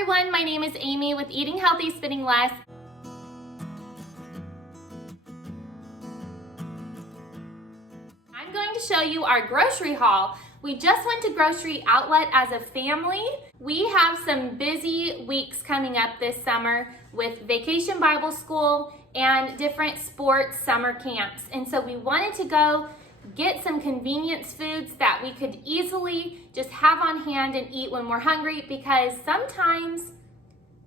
everyone, my name is Amy with Eating Healthy, Spending Less. I'm going to show you our grocery haul. We just went to Grocery Outlet as a family. We have some busy weeks coming up this summer with Vacation Bible School and different sports summer camps. And so we wanted to go get some convenience foods that we could easily just have on hand and eat when we're hungry, because sometimes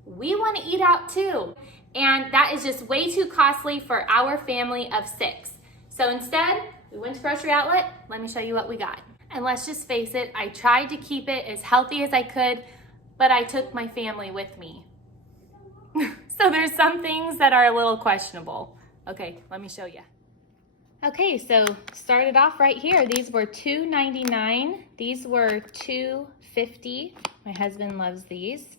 we want to eat out too. And that is just way too costly for our family of 6. So instead, we went to Grocery Outlet. Let me show you what we got. And let's just face it, I tried to keep it as healthy as I could, but I took my family with me. So there's some things that are a little questionable. Okay, let me show you. Okay, so started off right here. These were $2.99. These were $2.50. My husband loves these.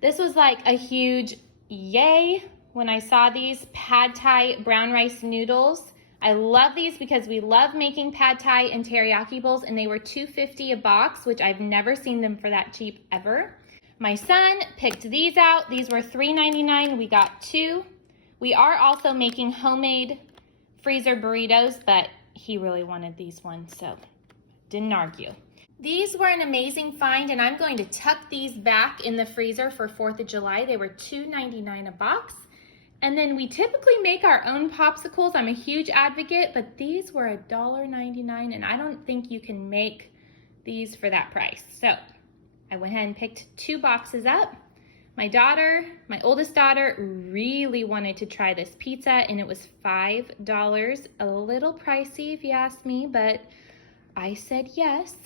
This was like a huge yay when I saw these pad thai brown rice noodles. I love these because we love making pad thai and teriyaki bowls, and they were $2.50 a box, which I've never seen them for that cheap ever. My son picked these out. These were $3.99. We got 2. We are also making homemade freezer burritos, but he really wanted these ones, so didn't argue. These were an amazing find, and I'm going to tuck these back in the freezer for 4th of July. They were $2.99 a box. And then we typically make our own popsicles. I'm a huge advocate, but these were $1.99, and I don't think you can make these for that price. So I went ahead and picked 2 boxes up. My oldest daughter, really wanted to try this pizza, and it was $5. A little pricey if you ask me, but I said yes.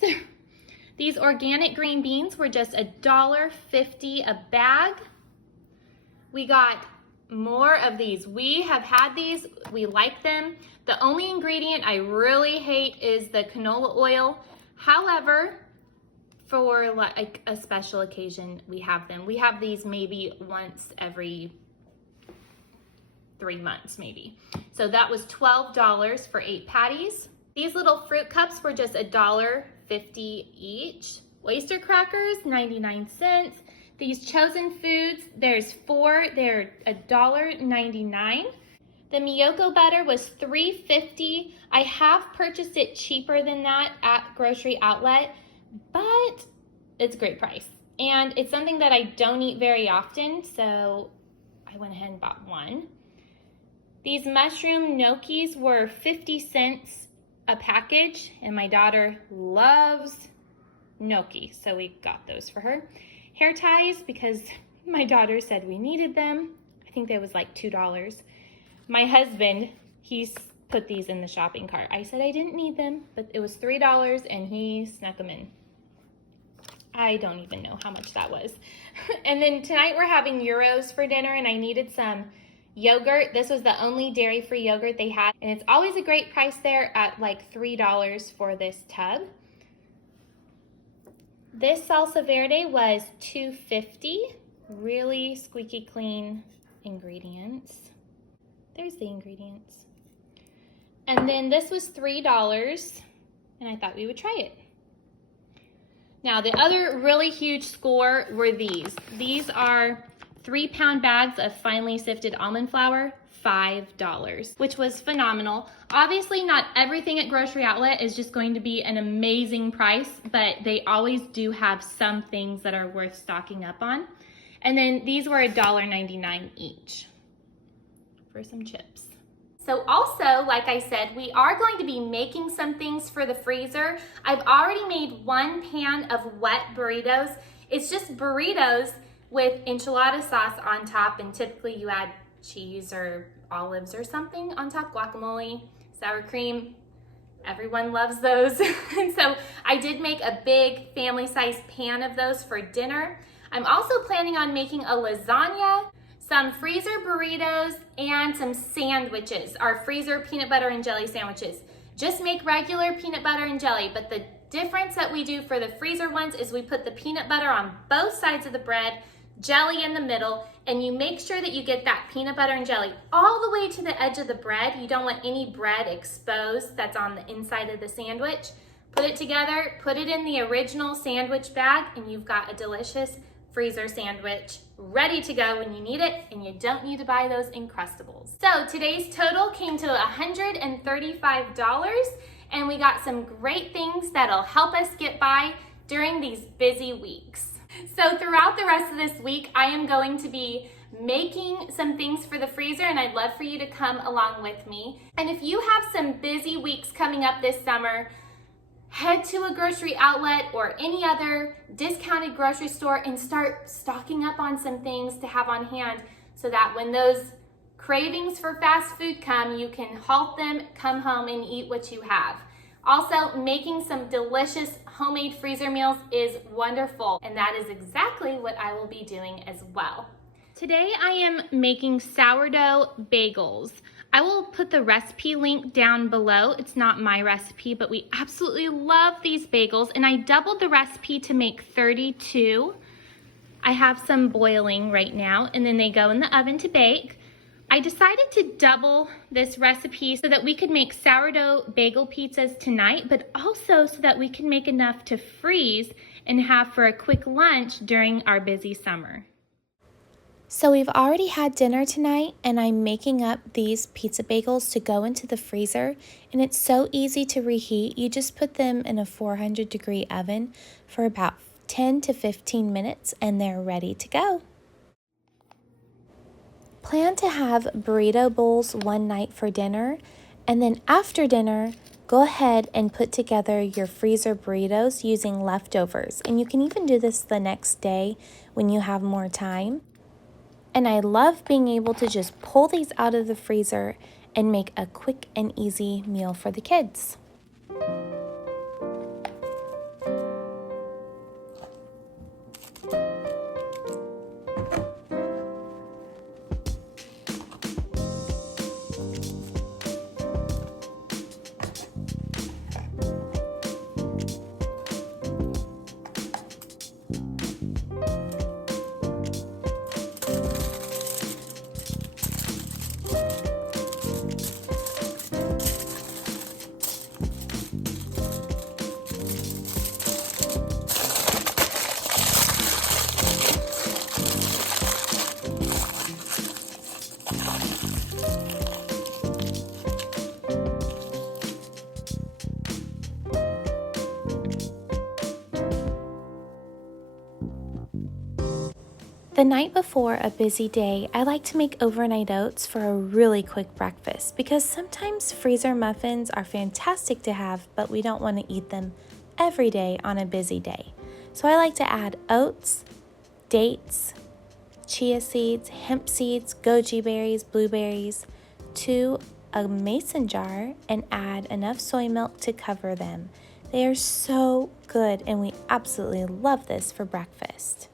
These organic green beans were just $1.50 a bag. We got more of these. We have had these, we like them. The only ingredient I really hate is the canola oil. However, for like a special occasion, we have them. We have these maybe once every 3 months maybe. So that was $12 for 8 patties. These little fruit cups were just $1.50 each. Oyster crackers, 99 cents. These Chosen Foods, there's 4, they're $1.99. The Miyoko butter was $3.50. I have purchased it cheaper than that at Grocery Outlet, but it's a great price. And it's something that I don't eat very often, so I went ahead and bought one. These mushroom gnocchis were 50 cents a package, and my daughter loves gnocchi, so we got those for her. Hair ties, because my daughter said we needed them. I think that was like $2. My husband, he's put these in the shopping cart. I said I didn't need them, but it was $3 and he snuck them in. I don't even know how much that was. And then tonight we're having gyros for dinner, and I needed some yogurt. This was the only dairy-free yogurt they had, and it's always a great price there at like $3 for this tub. This salsa verde was $2.50. Really squeaky clean ingredients. There's the ingredients. And then this was $3, and I thought we would try it. Now, the other really huge score were these. These are 3-pound bags of finely sifted almond flour, $5, which was phenomenal. Obviously, not everything at Grocery Outlet is just going to be an amazing price, but they always do have some things that are worth stocking up on. And then these were $1.99 each for some chips. So also, like I said, we are going to be making some things for the freezer. I've already made 1 pan of wet burritos. It's just burritos with enchilada sauce on top, and typically you add cheese or olives or something on top, guacamole, sour cream. Everyone loves those. And so I did make a big family-sized pan of those for dinner. I'm also planning on making a lasagna, some freezer burritos, and some sandwiches, our freezer peanut butter and jelly sandwiches. Just make regular peanut butter and jelly, but the difference that we do for the freezer ones is we put the peanut butter on both sides of the bread, jelly in the middle, and you make sure that you get that peanut butter and jelly all the way to the edge of the bread. You don't want any bread exposed that's on the inside of the sandwich. Put it together, put it in the original sandwich bag, and you've got a delicious freezer sandwich ready to go when you need it, and you don't need to buy those Encrustables. So today's total came to $135, and we got some great things that'll help us get by during these busy weeks. So throughout the rest of this week, I am going to be making some things for the freezer, and I'd love for you to come along with me. And if you have some busy weeks coming up this summer, head to a grocery outlet or any other discounted grocery store and start stocking up on some things to have on hand so that when those cravings for fast food come, you can halt them, come home, and eat what you have. Also, making some delicious homemade freezer meals is wonderful, and that is exactly what I will be doing as well. Today I am making sourdough bagels. I will put the recipe link down below. It's not my recipe, but we absolutely love these bagels, and I doubled the recipe to make 32. I have some boiling right now, and then they go in the oven to bake. I decided to double this recipe so that we could make sourdough bagel pizzas tonight, but also so that we can make enough to freeze and have for a quick lunch during our busy summer. So we've already had dinner tonight, and I'm making up these pizza bagels to go into the freezer, and it's so easy to reheat. You just put them in a 400-degree oven for about 10 to 15 minutes, and they're ready to go. Plan to have burrito bowls one night for dinner, and then after dinner, go ahead and put together your freezer burritos using leftovers. And you can even do this the next day when you have more time. And I love being able to just pull these out of the freezer and make a quick and easy meal for the kids. The night before a busy day, I like to make overnight oats for a really quick breakfast because sometimes freezer muffins are fantastic to have, but we don't want to eat them every day on a busy day. So I like to add oats, dates, chia seeds, hemp seeds, goji berries, blueberries to a mason jar and add enough soy milk to cover them. They are so good, and we absolutely love this for breakfast.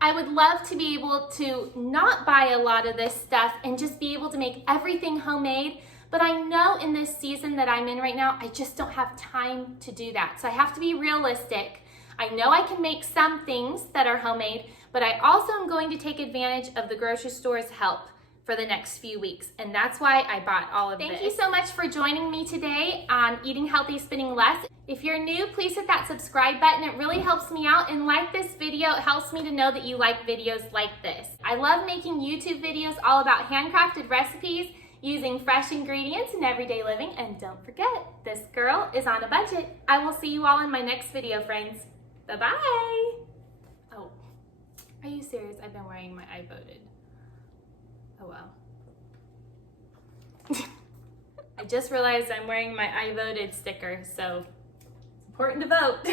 I would love to be able to not buy a lot of this stuff and just be able to make everything homemade, but I know in this season that I'm in right now, I just don't have time to do that. So I have to be realistic. I know I can make some things that are homemade, but I also am going to take advantage of the grocery store's help for the next few weeks, and that's why I bought all of this. Thank you so much for joining me today on Eating Healthy, Spending Less. If you're new, please hit that subscribe button. It really helps me out, and like this video. It helps me to know that you like videos like this. I love making YouTube videos all about handcrafted recipes using fresh ingredients in everyday living, and don't forget, this girl is on a budget. I will see you all in my next video, friends. Bye-bye. Oh, are you serious? I've been wearing my I voted. Oh well. I just realized I'm wearing my I voted sticker, so it's important to vote.